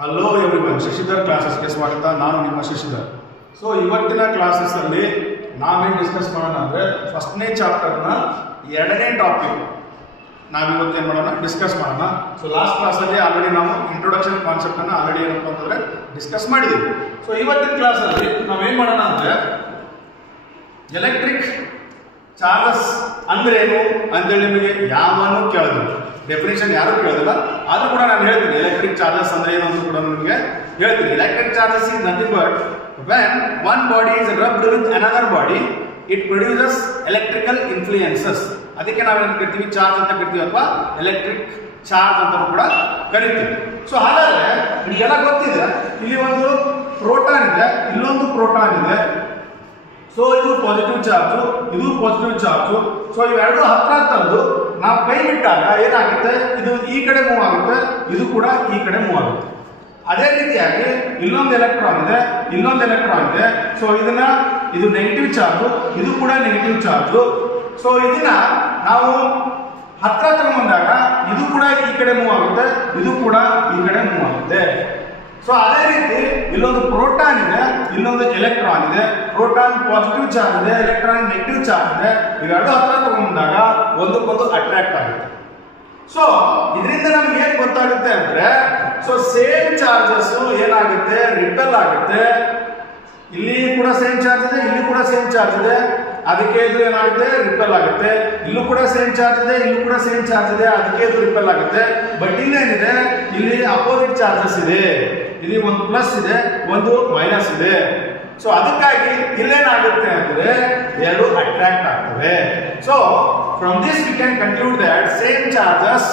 Hello everyone, Shashidhar ಕ್ಲಾಸಸ್ಗೆ ಸ್ವಾಗತ. ನಾನು ನಿಮ್ಮ ಶಶಿಧರ್. ಸೊ ಇವತ್ತಿನ ಕ್ಲಾಸಸ್ಸಲ್ಲಿ ನಾವೇನು ಡಿಸ್ಕಸ್ ಮಾಡೋಣ ಅಂದರೆ ಫಸ್ಟ್ನೇ ಚಾಪ್ಟರ್ನ ಎರಡನೇ ಟಾಪಿಕ್ ನಾವಿವತ್ತೇನು ಮಾಡೋಣ, ಡಿಸ್ಕಸ್ ಮಾಡೋಣ. ಸೊ ಲಾಸ್ಟ್ ಕ್ಲಾಸಲ್ಲಿ ಆಲ್ರೆಡಿ ನಾವು ಇಂಟ್ರೊಡಕ್ಷನ್ ಕಾನ್ಸೆಪ್ಟನ್ನು ಆಲ್ರೆಡಿ ಏನಪ್ಪ ಅಂತಂದರೆ ಡಿಸ್ಕಸ್ ಮಾಡಿದ್ದೀವಿ. ಸೊ ಇವತ್ತಿನ ಕ್ಲಾಸಲ್ಲಿ ನಾವೇನು ಮಾಡೋಣ ಅಂದರೆ ಎಲೆಕ್ಟ್ರಿಕ್ ಚಾರ್ಜಸ್ ಅಂದ್ರೇನು ಅಂತೇಳಿ ನಿಮಗೆ ಯಾವನೂ ಕೇಳೋದಿಲ್ಲ, ಡೆಫಿನೇಷನ್ ಯಾರು ಕೇಳೋದಿಲ್ಲ. ಆದರೂ ಕೂಡ ನಾನು ಹೇಳ್ತೀನಿ ಎಲೆಕ್ಟ್ರಿಕ್ ಚಾರ್ಜಸ್ ಅಂದ್ರೆ ಏನು ಅಂತ ಕೂಡ ನಿಮಗೆ ಹೇಳ್ತೀನಿ. Electric charges is nothing but when one body is rubbed with another body it produces electrical influences. ಅದಕ್ಕೆ ನಾವೇನು ಕರಿತೀವಿ, ಚಾರ್ಜ್ ಅಂತ ಕರಿತೀವಿ ಅಥವಾ ಎಲೆಕ್ಟ್ರಿಕ್ ಚಾರ್ಜ್ ಅಂತ ಕೂಡ ಕರಿತೀವಿ. ಸೊ ಹಾಗಾದ್ರೆ ನಿಮಗೆಲ್ಲ ಗೊತ್ತಿದೆ, ಇಲ್ಲಿ ಒಂದು ಪ್ರೋಟಾನ್ ಇದೆ, ಇಲ್ಲೊಂದು ಪ್ರೋಟಾನ್ ಇದೆ. ಸೊ ಇದು ಪಾಸಿಟಿವ್ ಚಾರ್ಜು, ಇದು ಪಾಸಿಟಿವ್ ಚಾರ್ಜು. ಸೊ ಇವೆರಡು ಹತ್ರ ತಂದು ನಾವು ಕೈ ಬಿಟ್ಟಾಗ ಏನಾಗುತ್ತೆ, ಇದು ಈ ಕಡೆ ಮೂವ್ ಆಗುತ್ತೆ, ಇದು ಕೂಡ ಈ ಕಡೆ ಮೂವ್ ಆಗುತ್ತೆ. ಅದೇ ರೀತಿಯಾಗಿ ಇಲ್ಲೊಂದು ಎಲೆಕ್ಟ್ರಾನ್ ಇದೆ, ಇಲ್ಲೊಂದು ಎಲೆಕ್ಟ್ರಾನ್ ಇದೆ. ಸೊ ಇದು ನೆಗೆಟಿವ್ ಚಾರ್ಜು, ಇದು ಕೂಡ ನೆಗೆಟಿವ್ ಚಾರ್ಜು. ಸೊ ಇದನ್ನ ನಾವು ಹತ್ರ ತಗೊಂಡಾಗ ಇದು ಕೂಡ ಈ ಕಡೆ ಮೂವ್ ಆಗುತ್ತೆ, ಇದು ಕೂಡ ಈ ಕಡೆ ಮೂವ್ ಆಗುತ್ತೆ. ಸೊ ಅದೇ ರೀತಿ ಇಲ್ಲೊಂದು ಪ್ರೋಟಾನ್ ಇದೆ, ಇಲ್ಲೊಂದು ಎಲೆಕ್ಟ್ರಾನ್ ಇದೆ. ಪ್ರೋಟಾನ್ ಪಾಸಿಟಿವ್ ಚಾರ್ಜ್ ಇದೆ, ಎಲೆಕ್ಟ್ರಾನ್ ನೆಗೆಟಿವ್ ಚಾರ್ಜ್ ಇದೆ. ಇವೆರಡು ಹತ್ರ ತಗೊಂಡಾಗ ಒಂದಕ್ಕೊಂದು ಅಟ್ರಾಕ್ಟ್ ಆಗುತ್ತೆ. ಸೊ ಇದರಿಂದ ನಮ್ಗೆ ಏನ್ ಗೊತ್ತಾಗುತ್ತೆ ಅಂದ್ರೆ, ಸೊ ಸೇಮ್ ಚಾರ್ಜಸ್ ಏನಾಗುತ್ತೆ, ರಿಪೆಲ್ ಆಗುತ್ತೆ. ಇಲ್ಲಿ ಕೂಡ ಸೇಮ್ ಚಾರ್ಜ್ ಇದೆ, ಇಲ್ಲಿ ಕೂಡ ಸೇಮ್ ಚಾರ್ಜ್ ಇದೆ, ಅದಕ್ಕೆ ಇದು ಏನಾಗುತ್ತೆ, ರಿಪೆಲ್ ಆಗುತ್ತೆ. ಇಲ್ಲೂ ಕೂಡ ಸೇಮ್ ಚಾರ್ಜ್ ಇದೆ, ಇಲ್ಲೂ ಕೂಡ ಸೇಮ್ ಚಾರ್ಜ್ ಇದೆ, ಅದಕ್ಕೆ ಇದು ರಿಪೆಲ್ ಆಗುತ್ತೆ. ಬಟ್ ಇಲ್ಲೇನಿದೆ, ಇಲ್ಲಿ ಅಪೋಸಿಟ್ ಚಾರ್ಜಸ್ ಇದೆ. ಇಲ್ಲಿ ಒಂದು ಪ್ಲಸ್ ಇದೆ, ಒಂದು ಮೈನಸ್ ಇದೆ. ಸೊ ಅದಕ್ಕಾಗಿ ಇಲ್ಲೇನಾಗುತ್ತೆ ಅಂದ್ರೆ ಎರಡು ಅಟ್ರಾಕ್ಟ್ ಆಗ್ತವೆ. So from this we can conclude that same charges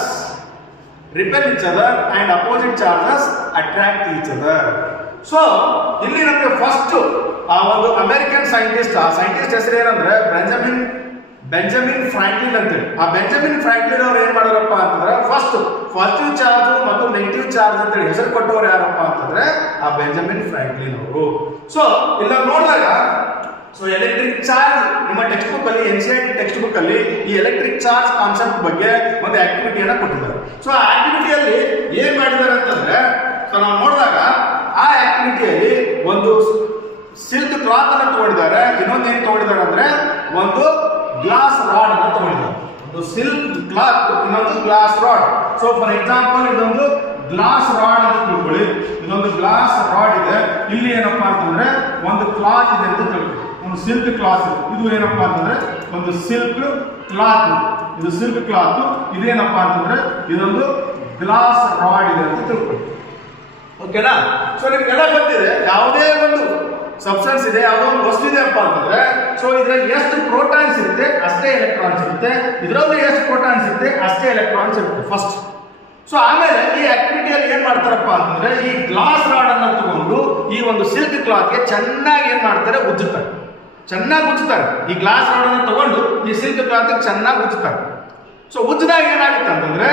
repel each other and opposite charges attract each other. So ಇಲ್ಲಿ ನಮಗೆ ಫಸ್ಟ್ ಆ ಒಂದು ಅಮೆರಿಕನ್ ಸೈಂಟಿಸ್ಟ್, ಆ ಸೈಂಟಿಸ್ಟ್ ಹೆಸರು ಏನಂದ್ರೆ ಬೆಂಜಮಿನ್ ಫ್ರಾಂಕ್ಲಿನ್ ಅಂತೇಳಿ. ಆ ಬೆಂಜಮಿನ್ ಫ್ರಾಂಕ್ಲಿನ್ ಅವ್ರು ಏನ್ ಮಾಡಿದ್ರಪ್ಪ ಅಂತಂದ್ರೆ ಫಸ್ಟ್ ಪಾಸಿಟಿವ್ ಚಾರ್ಜ್ ಮತ್ತು ನೆಗೆಟಿವ್ ಚಾರ್ಜ್ ಅಂತೇಳಿ ಹೆಸರು ಕೊಟ್ಟವ್ರು ಯಾರಪ್ಪ ಅಂತಂದ್ರೆ ಆ ಬೆಂಜಮಿನ್ ಫ್ರಾಂಕ್ಲಿನ್ ಅವರು. ಸೊ ಇಲ್ಲ ನೋಡಿದಾಗ, ಸೊ ಎಲೆಕ್ಟ್ರಿಕ್ ಚಾರ್ಜ್ ನಿಮ್ಮ ಟೆಕ್ಸ್ಟ್ ಬುಕ್ ಅಲ್ಲಿ, NCERT ಟೆಕ್ಸ್ಟ್ ಬುಕ್ ಅಲ್ಲಿ ಈ ಎಲೆಕ್ಟ್ರಿಕ್ ಚಾರ್ಜ್ ಕಾನ್ಸೆಪ್ಟ್ ಬಗ್ಗೆ ಒಂದು ಆಕ್ಟಿವಿಟಿಯನ್ನ ಕೊಟ್ಟಿದ್ದಾರೆ. ಸೊ ಆ ಆಕ್ಟಿವಿಟಿಯಲ್ಲಿ ಏನ್ ಮಾಡಿದ್ದಾರೆ ಅಂತಂದ್ರೆ, ಸೊ ನಾವು ನೋಡಿದಾಗ ಆ ಆಕ್ಟಿವಿಟಿಯಲ್ಲಿ ಒಂದು ಸಿಲ್ಕ್ ಕ್ಲಾತ್ ಅನ್ನು ತಗೊಂಡಿದ್ದಾರೆ, ಇನ್ನೊಂದು ಏನ್ ತಗೊಂಡಿದ್ದಾರೆ ಅಂದ್ರೆ ಒಂದು ಗ್ಲಾಸ್ ರಾಡ್ ಅನ್ನು ತಗೊಂಡಿದ್ದಾರೆ. ಒಂದು ಸಿಲ್ಕ್ ಕ್ಲಾತ್, ಇನ್ನೊಂದು glass rod. So for example ಇದೊಂದು ಗ್ಲಾಸ್ ರಾಡ್ ಅಂತ ತಿಳ್ಕೊಳ್ಳಿ, ಇದೊಂದು ಗ್ಲಾಸ್ ರಾಡ್ ಇದೆ. ಇಲ್ಲಿ ಏನಪ್ಪಾ ಅಂತಂದ್ರೆ ಒಂದು ಕ್ಲಾತ್ ಇದೆ ಅಂತ ತಿಳ್ಕೊಳ್ಳಿ, ಒಂದು ಸಿಲ್ಕ್ ಕ್ಲಾತ್. ಇದು ಏನಪ್ಪಾ ಅಂತಂದ್ರೆ ಒಂದು ಸಿಲ್ಕ್ ಕ್ಲಾತ್, ಇದು ಸಿಲ್ಕ್ ಕ್ಲಾತ್. ಇದೇನಪ್ಪಾ ಅಂತಂದ್ರೆ ಇದೊಂದು ಗ್ಲಾಸ್ ರಾಡ್ ಇದೆ ಅಂತ ತಿಳ್ಕೊಳ್ಳಿ. ಓಕೆನಾ? ಸೊ ನಿಮ್ಗೆಲ್ಲ ಗೊತ್ತಿದೆ, ಯಾವುದೇ ಒಂದು ಸಬ್ಸ್ಟೆನ್ಸ್ ಇದೆ, ಯಾವುದೋ ಒಂದು ವಸ್ತು ಇದೆ ಅಪ್ಪ ಅಂತಂದ್ರೆ, ಸೊ ಇದರಲ್ಲಿ ಎಷ್ಟು ಪ್ರೋಟಾನ್ಸ್ ಇರುತ್ತೆ ಅಷ್ಟೇ ಎಲೆಕ್ಟ್ರಾನ್ಸ್ ಇರುತ್ತೆ, ಇದರಲ್ಲಿ ಎಷ್ಟು ಪ್ರೋಟಾನ್ಸ್ ಇರುತ್ತೆ ಅಷ್ಟೇ ಎಲೆಕ್ಟ್ರಾನ್ಸ್ ಇರುತ್ತೆ ಫಸ್ಟ್. ಸೊ ಆಮೇಲೆ ಈ ಆಕ್ಟಿವಿಟಿಯಲ್ಲಿ ಏನ್ ಮಾಡ್ತಾರಪ್ಪ ಅಂತಂದ್ರೆ, ಈ ಗ್ಲಾಸ್ ರಾಡ್ ಅನ್ನ ತಗೊಂಡು ಈ ಒಂದು ಸಿಲ್ಕ್ ಕ್ಲಾತ್ಗೆ ಚೆನ್ನಾಗಿ ಏನ್ ಮಾಡ್ತಾರೆ, ಉಜ್ಜುತ್ತಾರೆ, ಚೆನ್ನಾಗಿ ಉಜ್ಜುತ್ತಾರೆ. ಈ ಗ್ಲಾಸ್ ರಾಡ್ ಅನ್ನು ತಗೊಂಡು ಈ ಸಿಲ್ಕ್ ಕ್ಲಾತ್ ಚೆನ್ನಾಗಿ ಉಜ್ಜುತ್ತಾರೆ. ಸೊ ಉಜ್ಜಿದಾಗ ಏನಾಗುತ್ತೆ ಅಂತಂದ್ರೆ,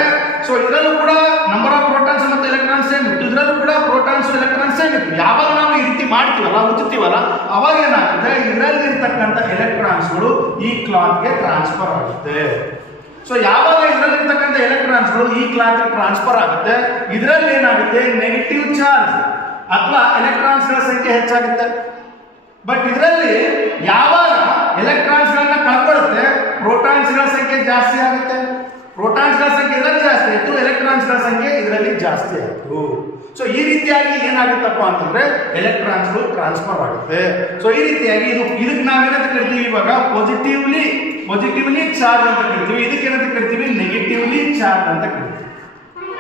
ಸೊ ಇದರಲ್ಲೂ ಕೂಡ ನಂಬರ್ ಆಫ್ ಪ್ರೋಟಾನ್ಸ್ ಮತ್ತು ಎಲೆಕ್ಟ್ರಾನ್ಸ್ ಸೇಮ್ ಇತ್ತು, ಇದರಲ್ಲೂ ಕೂಡ ಪ್ರೋಟಾನ್ಸ್ ಎಲೆಕ್ಟ್ರಾನ್ಸ್ ಸೇಮ್ ಇತ್ತು. ಯಾವಾಗ ನಾವು ಈ ರೀತಿ ಮಾಡ್ತೀವಲ್ಲ, ಉಜ್ಜುತ್ತೀವಲ್ಲ, ಅವಾಗ ಏನಾಗುತ್ತೆ, ಇದರಲ್ಲಿ ಇರ್ತಕ್ಕಂಥ ಎಲೆಕ್ಟ್ರಾನ್ಸ್ಗಳು ಈ ಕ್ಲಾತ್ಗೆ ಟ್ರಾನ್ಸ್ಫರ್ ಆಗುತ್ತೆ. ಸೊ ಯಾವಾಗ ಇದರಲ್ಲಿರ್ತಕ್ಕಂಥ ಎಲೆಕ್ಟ್ರಾನ್ಸ್ಗಳು ಈ ಕ್ಲಾತ್ಗೆ ಟ್ರಾನ್ಸ್ಫರ್ ಆಗುತ್ತೆ, ಇದರಲ್ಲಿ ಏನಾಗುತ್ತೆ, ನೆಗೆಟಿವ್ ಚಾರ್ಜ್ ಅಥವಾ ಎಲೆಕ್ಟ್ರಾನ್ಸ್ಗಳ ಸಂಖ್ಯೆ ಹೆಚ್ಚಾಗುತ್ತೆ. ಬಟ್ ಇದರಲ್ಲಿ ಯಾವಾಗ ಎಲೆಕ್ಟ್ರಾನ್ಸ್ಗಳನ್ನ ಕಳ್ಕೊಳ್ಳುತ್ತೆ, ಪ್ರೋಟಾನ್ಸ್ಗಳ ಸಂಖ್ಯೆ ಜಾಸ್ತಿ ಆಗುತ್ತೆ. ಪ್ರೋಟಾನ್ಸ್ಗಳ ಸಂಖ್ಯೆ ಇದರಲ್ಲಿ ಜಾಸ್ತಿ ಆಯಿತು, ಎಲೆಕ್ಟ್ರಾನ್ಸ್ಗಳ ಸಂಖ್ಯೆ ಇದರಲ್ಲಿ ಜಾಸ್ತಿ ಆಯಿತು. ಸೊ ಈ ರೀತಿಯಾಗಿ ಏನಾಗುತ್ತಪ್ಪ ಅಂತಂದ್ರೆ ಎಲೆಕ್ಟ್ರಾನ್ಸ್ಗಳು ಟ್ರಾನ್ಸ್ಫರ್ ಆಗುತ್ತೆ. ಸೊ ಈ ರೀತಿಯಾಗಿ ಇದಕ್ಕೆ ನಾವೇನಂತ ಕರಿತೀವಿ, ಇವಾಗ ಪಾಸಿಟಿವ್ಲಿ ಚಾರ್ಜ್ ಅಂತ ಕರಿತೀವಿ, ಇದಕ್ಕೆ ಏನಂತ ಕರಿತೀವಿ, ನೆಗೆಟಿವ್ಲಿ ಚಾರ್ಜ್ ಅಂತ ಕರಿತೀವಿ.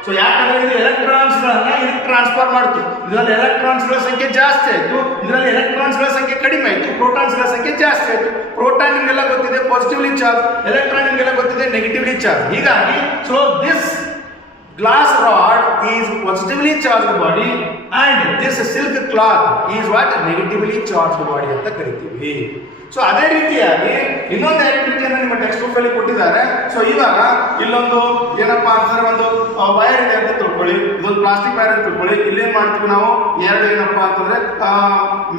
ಸೊ ಯಾಕಂದ್ರೆ ಇದು ಎಲೆಕ್ಟ್ರಾನ್ಸ್ಗಳನ್ನ ಇದಕ್ಕೆ ಟ್ರಾನ್ಸ್ಫರ್ ಮಾಡ್ತೀವಿ. ಇದರಲ್ಲಿ ಎಲೆಕ್ಟ್ರಾನ್ಸ್ಗಳ ಸಂಖ್ಯೆ ಜಾಸ್ತಿ ಆಯಿತು, ಇದರಲ್ಲಿ ಎಲೆಕ್ಟ್ರಾನ್ಸ್ಗಳ ಸಂಖ್ಯೆ ಕಡಿಮೆ ಆಯಿತು, ಪ್ರೋಟಾನ್ಸ್ಗಳ ಸಂಖ್ಯೆ ಜಾಸ್ತಿ ಆಯಿತು. ಪ್ರೋಟಾನ್ ನಿಮಗೆಲ್ಲ ಗೊತ್ತಿದೆ ಪಾಸಿಟಿವ್ಲಿ ಚಾರ್ಜ್, ಎಲೆಕ್ಟ್ರಾನ್ ನಿಮಗೆಲ್ಲ ಗೊತ್ತಿದೆ ನೆಗೆಟಿವ್ಲಿ ಚಾರ್ಜ್. ಹೀಗಾಗಿ so this glass rod is positively charged body and this silk cloth is what negatively charged body ಅಂತ ಕರಿತೀವಿ. ಸೊ ಅದೇ ರೀತಿಯಾಗಿ ಇನ್ನೊಂದು ಆಕ್ಟಿವಿಟಿಯನ್ನು ನಿಮ್ಮ ಟೆಕ್ಸ್ಟ್ ಬುಕ್ ಅಲ್ಲಿ ಕೊಟ್ಟಿದ್ದಾರೆ. ಸೊ ಇವಾಗ ಇಲ್ಲೊಂದು ಏನಪ್ಪಾ ಅಂತಂದ್ರೆ ಒಂದು ವೈರ್ ಇದೆ ಅಂತ ತಿಳ್ಕೊಳ್ಳಿ, ಇದೊಂದು ಪ್ಲಾಸ್ಟಿಕ್ ವೈರ್ ಅಂತ ತಿಳ್ಕೊಳ್ಳಿ. ಇಲ್ಲೇನ್ ಮಾಡ್ತೀವಿ ನಾವು ಎರಡು ಏನಪ್ಪಾ ಅಂತಂದ್ರೆ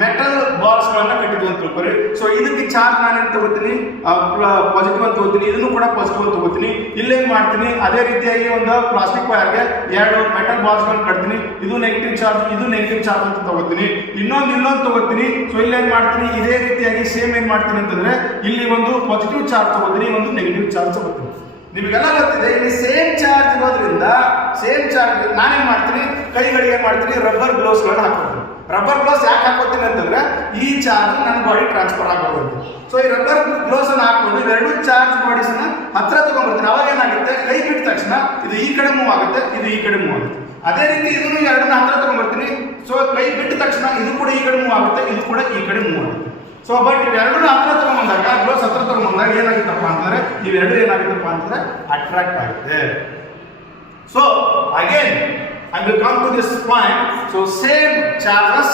ಮೆಟಲ್ ಬಾಲ್ಸ್ ಗಳನ್ನ ಕಟ್ಟಿದ್ವಿ ಅಂತ ತಿಳ್ಕೊಳ್ಳಿ. ಸೊ ಇದಕ್ಕೆ ಚಾರ್ಜ್ ನಾನೇನು ತಗೋತೀನಿ, ಪಾಸಿಟಿವ್ ಅಂತ ತಗೋತೀನಿ, ಇದನ್ನು ಕೂಡ ಪಾಸಿಟಿವ್ ಅಂತ ತಗೋತೀನಿ. ಇಲ್ಲೇನ್ ಮಾಡ್ತೀನಿ, ಅದೇ ರೀತಿಯಾಗಿ ಒಂದು ಪ್ಲಾಸ್ಟಿಕ್ ವೈರ್ಗೆ ಎರಡು ಮೆಟಲ್ ಬಾಲ್ಸ್ ಗಳನ್ನ ಕಟ್ತೀನಿ. ಇದು ನೆಗೆಟಿವ್ ಚಾರ್ಜ್, ಇದು ನೆಗೆಟಿವ್ ಚಾರ್ಜ್ ಅಂತ ತಗೋತೀನಿ. ಇನ್ನೊಂದು ತಗೋತೀನಿ. ಸೊ ಇಲ್ಲೇನ್ ಮಾಡ್ತೀನಿ, ಇದೇ ರೀತಿಯಾಗಿ ಸೇಮ್ ಏನ್ ಮಾಡ್ತೀನಿ ಅಂತಂದ್ರೆ ಇಲ್ಲಿ ಒಂದು ಪಾಸಿಟಿವ್ ಚಾರ್ಜ್ ತಗೋತೀನಿ, ಒಂದು ನೆಗೆಟಿವ್ ಚಾರ್ಜ್ ತಗೋತೀನಿ. ನಿಮಗೆಲ್ಲ ಗೊತ್ತಿದೆ, ಇಲ್ಲಿ ಸೇಮ್ ಚಾರ್ಜ್ ಇರೋದ್ರಿಂದ ಸೇಮ್ ಚಾರ್ಜ್ ನಾನೇನ್ ಮಾಡ್ತೀನಿ, ಕೈಗಳಿಗೆ ಮಾಡ್ತೀನಿ ರಬ್ಬರ್ ಗ್ಲೌಸ್ ಗಳನ್ನ ಹಾಕೋತೀನಿ. ರಬ್ಬರ್ ಗ್ಲೌಸ್ ಯಾಕೆ ಹಾಕೋತೀನಿ ಅಂತಂದ್ರೆ ಈ ಚಾರ್ಜ್ ನನ್ನ ಬಾಡಿ ಟ್ರಾನ್ಸ್ಫರ್ ಆಗೋದು. ಸೊ ಈ ರಬ್ಬರ್ ಗ್ಲೌಸ್ ಅನ್ನು ಹಾಕೊಂಡು ಇವೆರಡು ಚಾರ್ಜ್ ಬಾಡೀಸ್ ಅನ್ನ ಹತ್ರ ತಗೊಂಡ್ಬರ್ತೀನಿ. ಅವಾಗ ಏನಾಗುತ್ತೆ, ಕೈ ಬಿಟ್ಟ ತಕ್ಷಣ ಇದು ಈ ಕಡೆ ಮೂವ್ ಆಗುತ್ತೆ, ಇದು ಈ ಕಡೆ ಮೂವ್ ಆಗುತ್ತೆ. ಅದೇ ರೀತಿ ಇದನ್ನು ಎರಡನ್ನ ಹತ್ರ ತಗೊಂಡ್ಬರ್ತೀನಿ. ಸೊ ಕೈ ಬಿಟ್ಟ ತಕ್ಷಣ ಇದು ಕೂಡ ಈ ಕಡೆ ಮೂವ್ ಆಗುತ್ತೆ, ಇದು ಕೂಡ ಈ ಕಡೆ ಮೂವ್ ಆಗುತ್ತೆ. ಸೊ ಬಟ್ ಇವೆರಡನ್ನ ಹತ್ರ ತಗೊಂಡ್ಬಂದಾಗ, ಗ್ಲೌಸ್ ಹತ್ರ ತಗೊಂಡ್ಬಂದಾಗ ಏನಾಗುತ್ತಪ್ಪ ಅಂತಂದ್ರೆ ಇವೆರಡು ಏನಾಗುತ್ತಪ್ಪ ಅಂತಂದ್ರೆ ಅಟ್ರಾಕ್ಟ್ ಆಗುತ್ತೆ. So again I will come to this point. So same charges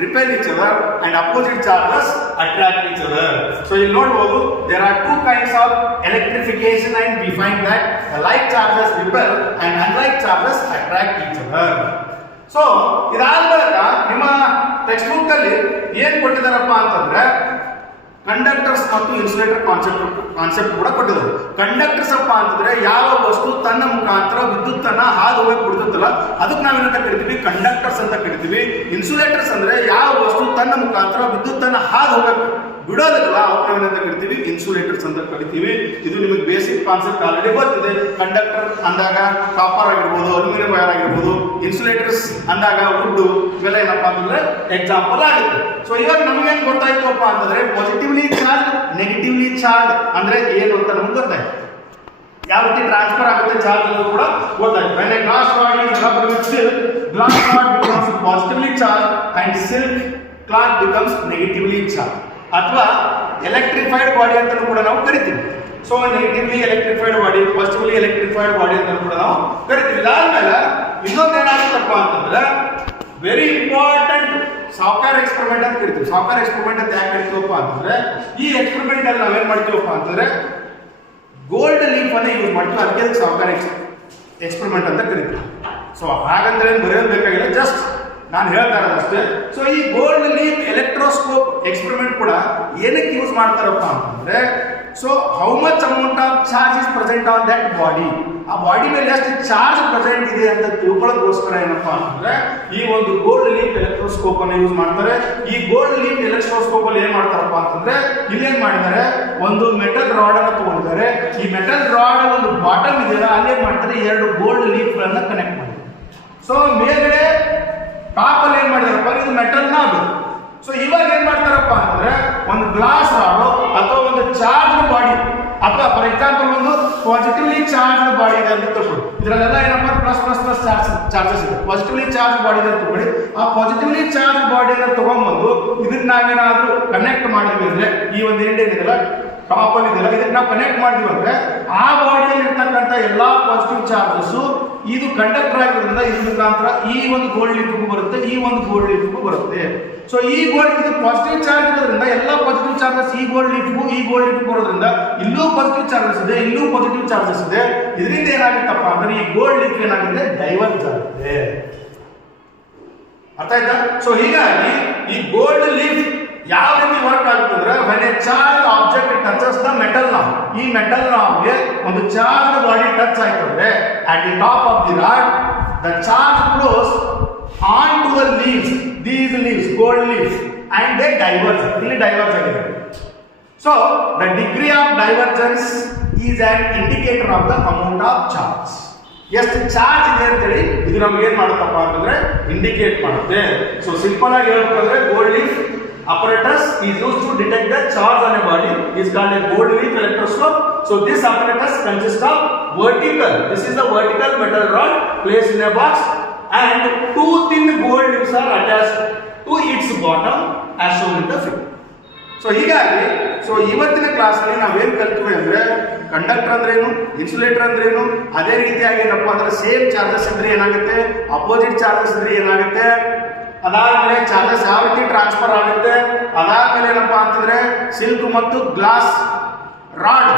repel each other and opposite charges attract each other. So you know there are two kinds of electrification and we find that the like charges repel and unlike charges attract each other. So ಇದಾದ ಬಳಿಕ ನಿಮ್ಮ text book ಅಲ್ಲಿ ಏನ್ ಕೊಟ್ಟಿದಾರಪ್ಪ ಅಂತಂದ್ರೆ conductors ಮತ್ತು insulator concept ಕೂಡ ಕೊಟ್ಟಿದ್ದಾರೆ. Conductors ಅಪ್ಪ ಅಂತಂದ್ರೆ ಯಾವ ವಸ್ತು ತನ್ನ ಮುಖಾಂತರ ವಿದ್ಯುತ್ ಅನ್ನ ಹಾದು ಹೋಗಕ್ಕೆ ಬಿಡ್ತಲ್ಲ ಅದಕ್ಕೆ ನಾವೇನಂತ ಕರಿತೀವಿ, ಕಂಡಕ್ಟರ್ಸ್ ಅಂತ ಕರಿತೀವಿ. ಇನ್ಸುಲೇಟರ್ಸ್ ಅಂದ್ರೆ ಯಾವ ವಸ್ತು ತನ್ನ ಮುಖಾಂತರ ವಿದ್ಯುತ್ ಅನ್ನ ಹಾದು ಹೋಗಕ್ಕೆ ಬಿಡೋದಿಲ್ಲ ಅವ್ರು ನಾವೇನಂತ ಕರಿತೀವಿ, ಇನ್ಸುಲೇಟರ್ಸ್ ಅಂತ ಕರಿತೀವಿ. ಇದು ನಿಮಗೆ ಬೇಸಿಕ್ ಕಾನ್ಸೆಪ್ಟ್ ಆಲ್ರೆಡಿ ಗೊತ್ತಿದೆ. ಕಂಡಕ್ಟರ್ ಅಂದಾಗ ಕಾಪರ್ ಆಗಿರ್ಬೋದು, ಅಲ್ಯೂಮಿನಿಯಂ ವೈರ್ ಆಗಿರ್ಬೋದು, ಇನ್ಸುಲೇಟರ್ಸ್ ಅಂದಾಗ ವುಡ್, ಇವೆಲ್ಲ ಏನಪ್ಪಾ ಅಂತಂದ್ರೆ ಎಕ್ಸಾಂಪಲ್ ಆಗುತ್ತೆ. ಸೊ ಇವಾಗ ನಮಗೇನ್ ಗೊತ್ತಾಯ್ತಪ್ಪ ಅಂತಂದ್ರೆ ಪಾಸಿಟಿವ್ಲಿ ಚಾರ್ಜ್, ನೆಗೆಟಿವ್ಲಿ ಚಾರ್ಜ್ ಅಂದ್ರೆ ಏನು ಅಂತ ನಮ್ಗೆ ಗೊತ್ತಾಯ್ತು. ಯಾವ ರೀತಿ ಟ್ರಾನ್ಸ್ಫರ್ ಆಗುತ್ತೆ ಚಾರ್ಜ್ ಅನ್ನೋದು ಕೂಡ ಗೊತ್ತಾಯ್ತು. when a glass rod is rubbed with silk, glass rod becomes positively charged and silk cloth becomes negatively charged. ಅಥವಾ ಎಲೆಕ್ಟ್ರಿಫೈಡ್ ಬಾಡಿ ಅಂತ ಕೂಡ ನಾವು ಕರಿತೀವಿ. So negatively electrified body, positively electrified body ಅಂತ ಕೂಡ ನಾವು ಕರಿತೀವಿ. ಇದಾದ್ಮೇಲೆ ಇನ್ನೊಂದು ಏನಾಗುತ್ತಪ್ಪ ಅಂತಂದ್ರೆ ವೆರಿ ಇಂಪಾರ್ಟೆಂಟ್ ಸಾಫ್ಟ್ವೇರ್ ಎಕ್ಸ್ಪೆರಿಮೆಂಟ್ ಅಂತ ಕರಿತೀವಿ. ಸಾಫ್ಟ್ವೇರ್ ಎಕ್ಸ್ಪೆರಿಮೆಂಟ್ ಅಂತ ಯಾಕೆ ಕರಿತೀವಪ್ಪ ಅಂತಂದ್ರೆ ಈ ಎಕ್ಸ್ಪೆರಿಮೆಂಟ್ ಅಲ್ಲಿ ನಾವೇನ್ ಮಾಡ್ತೀವಪ್ಪ ಅಂತಂದ್ರೆ ಗೋಲ್ಡ್ ಲೀಫ್ ಅನ್ನ ಯೂಸ್ ಮಾಡ್ತೀವಿ. ಅದಕ್ಕೆ ಸಾಫ್ಟ್ವೇರ್ ಎಕ್ಸ್ಪೆರಿಮೆಂಟ್ ಅಂತ ಕರಿತೀವಿ. ಸೊ ಹಾಗಂದ್ರೆ ಏನು ಬರೆಯೋದು ಬೇಕಾಗಿಲ್ಲ, ಜಸ್ಟ್ ನಾನು ಹೇಳ್ತಾ ಇರೋದಷ್ಟೇ. ಸೊ ಈ ಗೋಲ್ಡ್ ಲೀಫ್ ಎಲೆಕ್ಟ್ರೋಸ್ಕೋಪ್ ಎಕ್ಸ್ಪೆರಿಮೆಂಟ್ ಕೂಡ ಏನಕ್ಕೆ ಯೂಸ್ ಮಾಡ್ತಾರಪ್ಪ ಅಂತಂದ್ರೆ, so how much amount of charge is present on that body, ಆ ಬಾಡಿ ಮೇಲೆ ಎಷ್ಟು ಚಾರ್ಜ್ ಪ್ರೆಸೆಂಟ್ ಇದೆ ಅಂತ ತಿಳ್ಕೊಳ್ಳೋದಕ್ಕೋಸ್ಕರ ಏನಪ್ಪಾ ಅಂತಂದ್ರೆ ಈ ಒಂದು ಗೋಲ್ಡ್ ಲೀಫ್ ಎಲೆಕ್ಟ್ರೋಸ್ಕೋಪ್ ಅನ್ನು ಯೂಸ್ ಮಾಡ್ತಾರೆ. ಈ ಗೋಲ್ಡ್ ಲೀಫ್ ಎಲೆಕ್ಟ್ರೋಸ್ಕೋಪ್ ಅಲ್ಲಿ ಏನ್ ಮಾಡ್ತಾರಪ್ಪ ಅಂತಂದ್ರೆ ಇಲ್ಲೇನ್ ಮಾಡಿದ್ದಾರೆ, ಒಂದು ಮೆಟಲ್ ರಾಡ್ ಅನ್ನು ತಗೊಂಡಿದ್ದಾರೆ. ಈ ಮೆಟಲ್ ರಾಡ್ ಒಂದು ಬಾಟಮ್ ಇದೆಯಲ್ಲ ಅಲ್ಲೇನ್ ಮಾಡ್ತಾರೆ, ಎರಡು ಗೋಲ್ಡ್ ಲೀಫ್ ಗಳನ್ನ ಕನೆಕ್ಟ್ ಮಾಡಿದ್ದಾರೆ. ಸೊ ಮೇಲ್ಗಡೆ ಟಾಪ್ ಅಲ್ಲಿ ಏನ್ ಮಾಡಿದಾರಪ್ಪ, ಇದು ಮೆಟಲ್ ನ ಅದು. ಸೊ ಇವಾಗ ಏನ್ ಮಾಡ್ತಾರಪ್ಪ ಅಂತಂದ್ರೆ ಒಂದು ಗ್ಲಾಸ್ ರಾಡು ಅಥವಾ ಒಂದು ಚಾರ್ಜ್ ಬಾಡಿ ಅಥವಾ ಫಾರ್ ಎಕ್ಸಾಂಪಲ್ ಒಂದು ಪಾಸಿಟಿವ್ಲಿ ಚಾರ್ಜ್ ಬಾಡಿ ಇದೆ ಅಂತ ತಗೊಳ್ಳಿ. ಇದರಲ್ಲೆಲ್ಲ ಏನಪ್ಪ ಪ್ಲಸ್ ಪ್ಲಸ್ ಪ್ಲಸ್ ಚಾರ್ಜಸ್ ಇದೆ. ಪಾಸಿಟಿವ್ಲಿ ಚಾರ್ಜ್ ಬಾಡಿ ಅಂತ ತಗೊಳ್ಳಿ. ಆ ಪಾಸಿಟಿವ್ಲಿ ಚಾರ್ಜ್ ಬಾಡಿಯನ್ನು ತಗೊಂಡ್ಬಂದು ಇದನ್ನ ನಾವೇನಾದ್ರೂ ಕನೆಕ್ಟ್ ಮಾಡಿದ್ವಿ ಅಂದ್ರೆ ಈ ಒಂದು ಎಂಡ್ ಏನಿದೆಲ್ಲ ಟಾಪ್ ಅಲ್ಲಿ ಇದೆಲ್ಲ ಇದನ್ನ ನಾವು ಕನೆಕ್ಟ್ ಮಾಡಿದ್ವಿ ಅಂದ್ರೆ ಆ ಬಾಡಿಯಲ್ಲಿ ಇರ್ತಕ್ಕಂಥ ಎಲ್ಲಾ ಪಾಸಿಟಿವ್ ಚಾರ್ಜಸ್ ಇದು ಕಂಡಕ್ಟರ್ ಆಗಿರೋದ್ರಿಂದ ಇದ್ರ ಮುಖಾಂತರ ಈ ಒಂದು ಗೋಲ್ಡ್ ಲೀಫ್ಗೂ ಬರುತ್ತೆ, ಈ ಒಂದು ಗೋಲ್ಡ್ ಲೀಫ್ಗೂ ಬರುತ್ತೆ. ಸೊ ಈ ಗೋಲ್ಡ್ ಇದು ಪಾಸಿಟಿವ್ ಚಾರ್ಜ್ ಇರೋದ್ರಿಂದ ಎಲ್ಲ ಪಾಸಿಟಿವ್ ಚಾರ್ಜಸ್ ಈ ಗೋಲ್ಡ್ ಲೀಫ್ಗೂ ಬರೋದ್ರಿಂದ ಇಲ್ಲೂ ಪಾಸಿಟಿವ್ ಚಾರ್ಜಸ್ ಇದೆ, ಇಲ್ಲೂ ಪಾಸಿಟಿವ್ ಚಾರ್ಜಸ್ ಇದೆ. ಇದರಿಂದ ಏನಾಗುತ್ತಪ್ಪ ಅಂದ್ರೆ ಈ ಗೋಲ್ಡ್ ಲೀಫ್ ಏನಾಗುತ್ತೆ, ಡೈವರ್ಜ್ ಆಗುತ್ತೆ. ಅರ್ಥ ಆಯ್ತಾ? ಸೊ ಹೀಗಾಗಿ ಈ ಗೋಲ್ಡ್ ಲೀಫ್ ಯಾವ ರೀತಿ ವರ್ಕ್ ಆಗುತ್ತೆ ಅಂದ್ರೆ when a charged object touches the metal knob, ಈ ಮೆಟಲ್ ನಾಬ್ಗೆ ಒಂದು ಚಾರ್ಜ್ ಬಾಡಿ ಟಚ್ ಆಯ್ತು ಅಂದ್ರೆ at the top of the rod the charge flows onto the leaves, these leaves, gold leaves, and they diverge. ಇಲ್ಲಿ diverge ಆಗಿದೆ. So the degree of divergence is an indicator of the amount of charge. ಎಷ್ಟು charge ಇದೆ ಅಂತ ಹೇಳಿ ಇದು ನಮ್ಗೆ ಏನ್ ಮಾಡುತ್ತಪ್ಪ ಅಂತಂದ್ರೆ ಇಂಡಿಕೇಟ್ ಮಾಡುತ್ತೆ. ಸೊ ಸಿಂಪಲ್ ಆಗಿ ಹೇಳ್ಬೇಕಂದ್ರೆ gold leaf apparatus is used to detect the charge on a body is called a gold leaf electroscope. So this apparatus consists of vertical, this is the vertical metal rod placed in a box and two thin gold leaves are attached to its bottom as shown in the figure. So ಹೀಗಾಗಿ ಇವತ್ತಿನ class ಅಲ್ಲಿ ನಾವೇನ್ ಕಲ್ತೀವಿ ಅಂದ್ರೆ conductor ಅಂದ್ರೇನು, insulator ಅಂದ್ರೇನು, ಅದೇ ರೀತಿಯಾಗಿ ಏನಪ್ಪಾ ಅಂದ್ರೆ ಸೇಮ್ ಚಾರ್ಜಸ್ ಇದ್ರೆ ಏನಾಗುತ್ತೆ, ಅಪೋಸಿಟ್ ಚಾರ್ಜಸ್ ಇದ್ರೆ ಏನಾಗುತ್ತೆ, ಅದಾದ್ಮೇಲೆ ಚಾರ್ಜಸ್ ಯಾವ ರೀತಿ ಟ್ರಾನ್ಸ್ಫರ್ ಆಗುತ್ತೆ, ಅದಾದ್ಮೇಲೆ ಏನಪ್ಪಾ ಅಂತಂದ್ರೆ ಸಿಲ್ಕ್ ಮತ್ತು ಗ್ಲಾಸ್ ರಾಡ್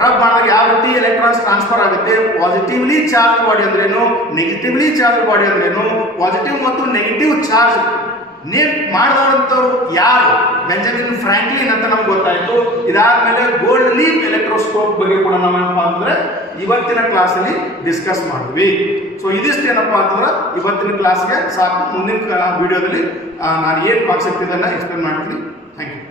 ರಬ್ ಮಾಡಿದಾಗ ಯಾವ ರೀತಿ ಎಲೆಕ್ಟ್ರಾನ್ಸ್ ಟ್ರಾನ್ಸ್ಫರ್ ಆಗುತ್ತೆ, ಪಾಸಿಟಿವ್ಲಿ ಚಾರ್ಜ್ ಬಾಡಿ ಅಂದ್ರೇನು, ನೆಗೆಟಿವ್ಲಿ ಚಾರ್ಜ್ ಬಾಡಿ ಅಂದ್ರೇನು, ಪಾಸಿಟಿವ್ ಮತ್ತು ನೆಗೆಟಿವ್ ಚಾರ್ಜ್ ನೇಮ್ ಮಾಡಿದವರು ಯಾರು, ಬೆಂಜಮಿನ್ ಫ್ರಾಂಕ್ಲಿನ್ ಅಂತ ನಮ್ಗೆ ಗೊತ್ತಾಯ್ತು. ಇದಾದ್ಮೇಲೆ ಗೋಲ್ಡ್ ಲೀಫ್ ಎಲೆಕ್ಟ್ರೋಸ್ಕೋಪ್ ಬಗ್ಗೆ ಕೂಡ ನಾವೇನಪ್ಪ ಅಂತಂದ್ರೆ ಇವತ್ತಿನ ಕ್ಲಾಸಲ್ಲಿ ಡಿಸ್ಕಸ್ ಮಾಡಿದ್ವಿ. ಸೊ ಇದಿಷ್ಟು ಏನಪ್ಪಾ ಅಂತಂದ್ರೆ ಇವತ್ತಿನ ಕ್ಲಾಸ್ಗೆ ಸಾಕು. ಮುಂದಿನ ವಿಡಿಯೋದಲ್ಲಿ ನಾನು ಏನು ಕಾನ್ಸೆಪ್ಟ್ ಇದನ್ನ ಎಕ್ಸ್ಪ್ಲೇನ್ ಮಾಡ್ತೀನಿ. Thank you.